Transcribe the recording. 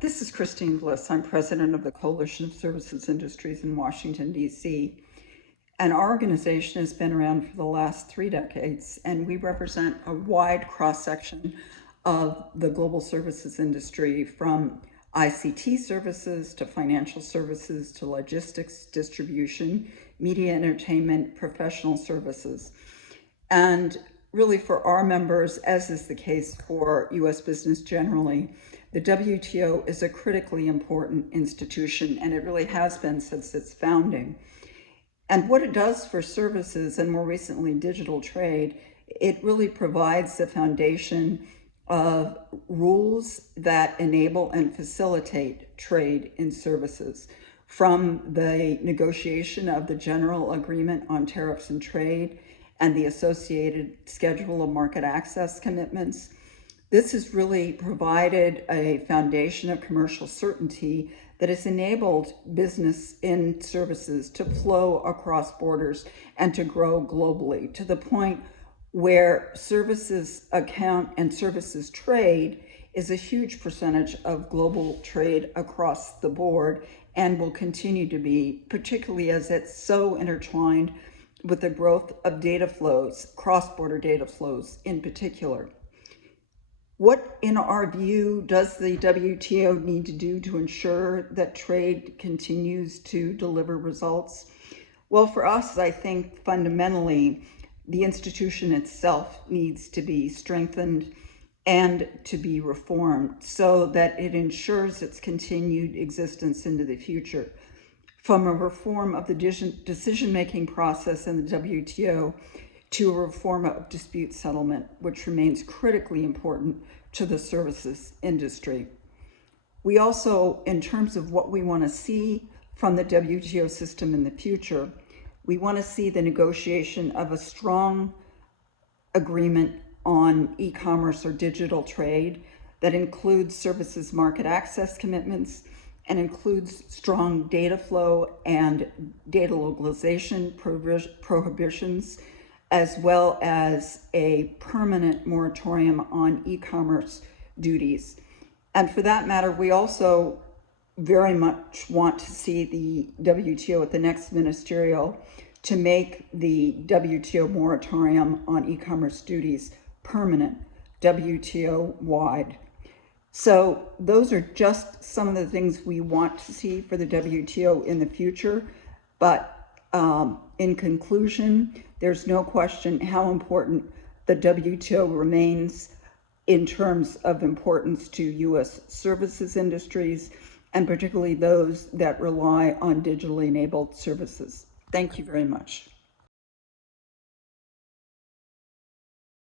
This is Christine Bliss. I'm president of the Coalition of Services Industries in Washington, D.C. And our organization has been around for the last 3 decades, and we represent a wide cross-section of the global services industry, from ICT services to financial services to logistics, distribution, media, entertainment, professional services. And really, for our members, as is the case for U.S. business generally, the WTO is a critically important institution, and it really has been since its founding. And what it does for services, and more recently digital trade, it really provides the foundation of rules that enable and facilitate trade in services, from the negotiation of the General Agreement on Tariffs and Trade and the associated schedule of market access commitments. This has really provided a foundation of commercial certainty that has enabled business in services to flow across borders and to grow globally, to the point where services account and services trade is a huge percentage of global trade across the board, and will continue to be, particularly as it's so intertwined with the growth of data flows, cross-border data flows in particular. What, in our view, does the WTO need to do to ensure that trade continues to deliver results? Well, for us, I think fundamentally, the institution itself needs to be strengthened and to be reformed so that it ensures its continued existence into the future. From a reform of the decision-making process in the WTO to a reform of dispute settlement, which remains critically important to the services industry. We also, in terms of what we want to see from the WTO system in the future, we want to see the negotiation of a strong agreement on e-commerce or digital trade that includes services market access commitments and includes strong data flow and data localization prohibitions, as well as a permanent moratorium on e-commerce duties. And for that matter, we also very much want to see the WTO at the next ministerial to make the WTO moratorium on e-commerce duties permanent, WTO-wide. So those are just some of the things we want to see for the WTO in the future. But in conclusion, there's no question how important the WTO remains in terms of importance to U.S. services industries, and particularly those that rely on digitally enabled services. Thank you very much.